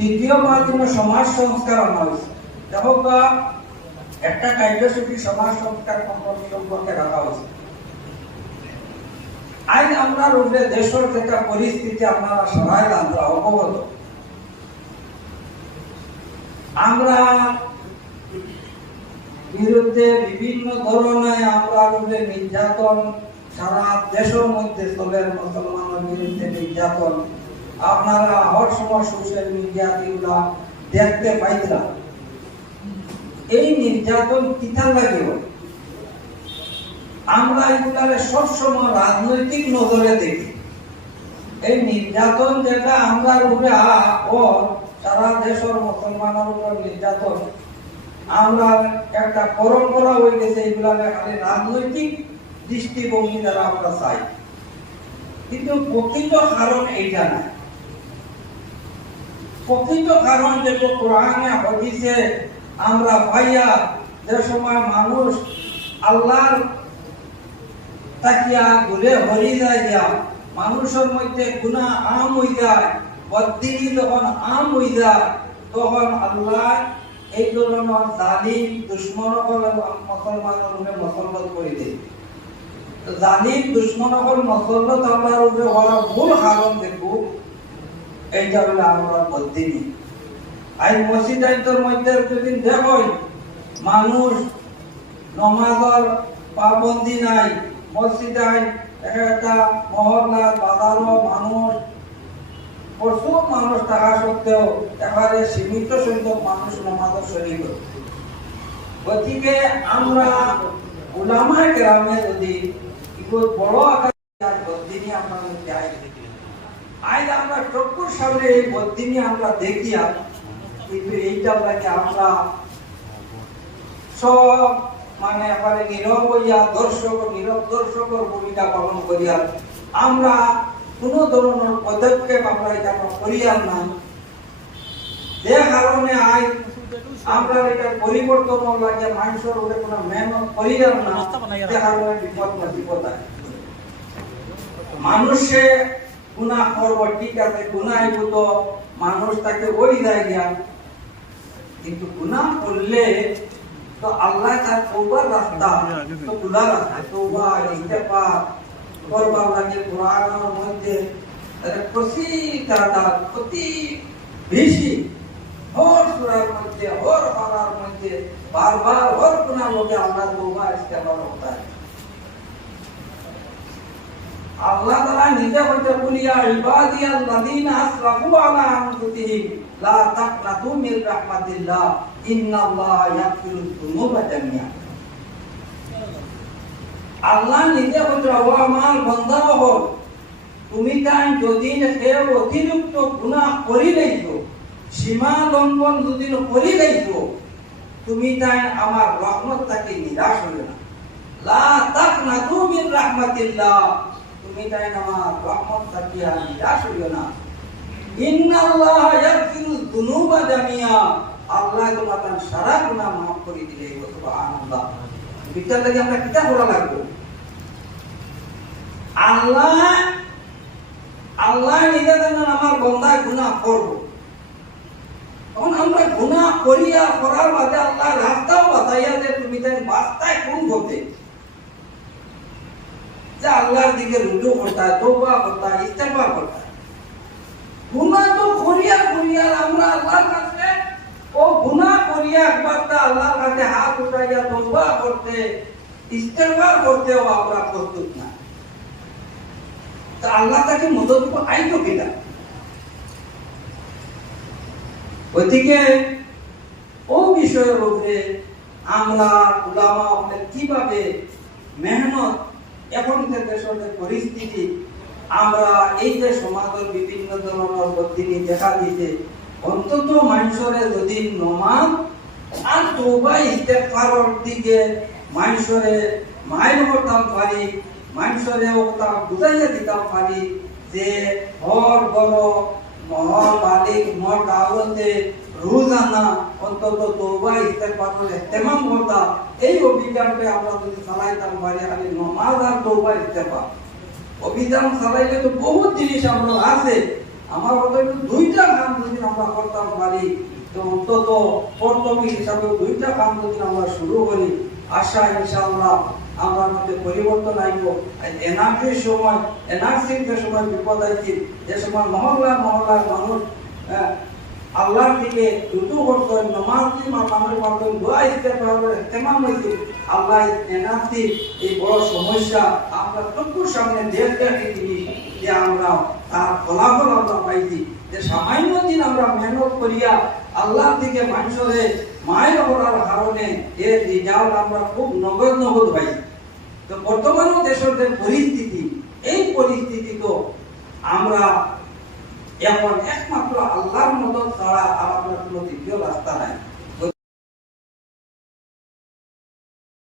তৃতীয়বার জন্য সমাজ সংস্কার আনা হয়েছে। দেখো একটা কার্যসূচি সমাজ সংস্কার সম্পর্কে রাখা হয়েছে। আজ আমরা রূপে দেশের যেটা পরিস্থিতি আপনারা সবাই আমরা অবগত। আমরা বিরুদ্ধে বিভিন্ন ধরনের আমরা রূপে নির্যাতন সারা দেশের মধ্যে চলে, মুসলমানের বিরুদ্ধে নির্যাতন আপনারা হর সময় সোশ্যাল মিডিয়া এগুলা দেখতে পাইছিলাম। এই নির্যাতন কিতা লাগে আমরা এগুলারে সবসময় রাজনৈতিক নজরে দেখি। এই নির্যাতন যেটা আমরা রূপে ও সারা দেশের মুসলমানের উপর নির্যাতন আমরা একটা পরম্পরা হয়ে গেছে। এগুলাকে খালি রাজনৈতিক দৃষ্টিভঙ্গি দ্বারা আমরা চাই, কিন্তু প্রকৃত কারণ এইটা না। প্রকৃত কারণ যেটা কোরআনে হাদিসে আমরা পাইয়া, যে সময় মানুষ আল্লাহর তাকিয়া ঘুরে হরি যায়, মানুষের মধ্যে গুনাহ আম হয়ে যায়, বদদিনী যখন আম হয়ে যায়, তখন আল্লাহ এই ধরনের জালিম দুশ্মনসকল মুসলমানের উপরে মুসল্লত করে দেয়। জালিম দুশ্মনসকল মুসল্লত আল্লাহর উপরে হওয়ার মূল কারণ দেখো এইটা হলো আমরা বদদিনী। আজ মসজিদের মধ্যে যদি দেখো মানুষ নমাজের পাবন্দি নাই, মসজিদে একটা মহল্লা বাজারও মানুষ প্রচুর মানুষ থাকা সত্ত্বেও এবারে সীমিত সংখ্যক মানুষ নমাজের শরীর। গতিকে আমরা উলামায়ে কেরামে যদি বড় আকার বদদিনী আমরা যাই, আজ আমরা চক্ষুর সামনে এই বদদিনী আমরা দেখিয়া, কিন্তু এইটা লাগে আমরা সব মানে এবারে নীরব হইয়া নীরব দর্শকের ভূমিকা পালন করিয়া আমরা কোন ধরনের পদক্ষেপ আমরা এটা করিয়ার না। যে কারণে আজ আমরা এটা পরিবর্তন লাগে মানুষের উপরে কোনো মেহনত করিয়ার না, যে কারণে বিপদ মানুষে গুনাহ করবো, ঠিক আছে, গুনাহ তো মানুষ তাকে ওই যায় গিয়া, কিন্তু গুনাহ করলে তো আল্লাহ তার তওবার রাস্তা তো খোলা রাখে। তওবা ইস্তেগফার করবার লাগে কোরআনের মধ্যে অতি বেশি হর সূরার মধ্যে হর পারার মধ্যে বারবার হর গুনাহ লোকে আল্লাহ তওবা ইস্তেগফার করতে। আল্লাহ তাআলা নিজে বলতে বলিয়া ইবাদিয়াল্লাযীনা আসরাফু আলা আনফুসিহিম লা তাকনাতু মির রাহমাতিল্লাহ ইন্নাল্লাহা ইয়াগফিরুয যুনুবা জামিআ। আল্লাহ নিজে বলতে ও আমার বান্দা হও, তুমি তাই যদি সে অতিরিক্ত গুনাহ করি লইছো, সীমা লঙ্ঘন যদি করি লইছো, তুমি তাই আমার রহমত থেকে নিরাশ হইও না। লা তাকনাতু মির রাহমাতিল্লাহ, তুমি তাই আমার রহমত থেকে নিরাশ হইও না। ইন্নাল্লাহা ইয়াগফিরুয যুনুবা জামিআ, আল্লাহ তোমার সারা গুনাহ মাফ করে দিলে। সুবহানাল্লাহ। বিচার লাগে আমরা কিতা করা লাগবে? আল্লাহ নিজে জানেন আমার বান্দা গুনাহ করবো, তখন আমরা গুনাহ করিয়া করার মাঝে আল্লাহ রাস্তাও বাতাইয়া যে তুমি তাই বাস্তায় কোন করতে, যে আল্লাহর দিকে রুজু করতে, তওবা করতে, ইস্তেগফার করতে। গুনাহ তো করিয়া আমরা আল্লাহর কাছে ও গুনাহ করিয়া একবার আল্লাহর কাছে হাত উঠাইয়া তওবা করতে, ইস্তেগফার করতেও আমরা প্রস্তুত না। তা আল্লাহ তাকে মদত আইতো কিনা? ওইদিকে ও বিষয়ের উপরে আমরা উলামা কিভাবে মেহনত, এখন যে দেশের পরিস্থিতি আমরা এই যে সমাজের বিভিন্ন ধরনের বদদিনী দেখা দিতে, অন্তত মানুষরে যদি নমাজ আর তওবা ইস্তেগফারের দিকে মানুষরে মাইল করতাম পারি, মানুষরে ওটা বুঝাইয়া দিতাম পারি যে হর বড় মহল মালিক মর কাগজে রোজানা অন্তত তওবা ইস্তেগফারের ইহতিমাম করতাম। এই অভিযানটা আমরা যদি চালাইতাম পারি, খালি নমাজ আর তওবা ইস্তেগফার অভিযান চালাইলে তো বহুত জিনিস আমরা আছে, আমার কথা হলো দুইটা কাম যদি আমরা করতাম পারি তো অন্তত কর্তব্য হিসাবে দুইটা কাম যদি আমরা শুরু করি, আশা ইনশাআল্লাহ আমরা মধ্যে পরিবর্তন আইব। এনআরসির সময়, এনআরসির যে সময় বিপদ আইছে, যে সময় মহল্লায় মানুষ আল্লাহর দিকে রুজু করতো, নামাজ মানুষ পড়তো, দোয়া ইস্তেমাম হয়েছে, আল্লাহ এনআরসি এই বড় সমস্যা আমরা চক্ষুর সামনে দেখতে জিনিস যে আমরা তার ফলাফল আমরা পাইছি, যে সামান্য দিন আমরা মেহনত করিয়া আল্লাহর দিকে মানুষের মায়ের করার কারণে এর রেজাল্ট আমরা খুব নগদ পাইছি। তো বর্তমানে দেশের যে পরিস্থিতি, এই পরিস্থিতি তো আমরা এখন একমাত্র আল্লাহর মদদ ছাড়া আর আমরা কোনো দ্বিতীয় রাস্তা নাই।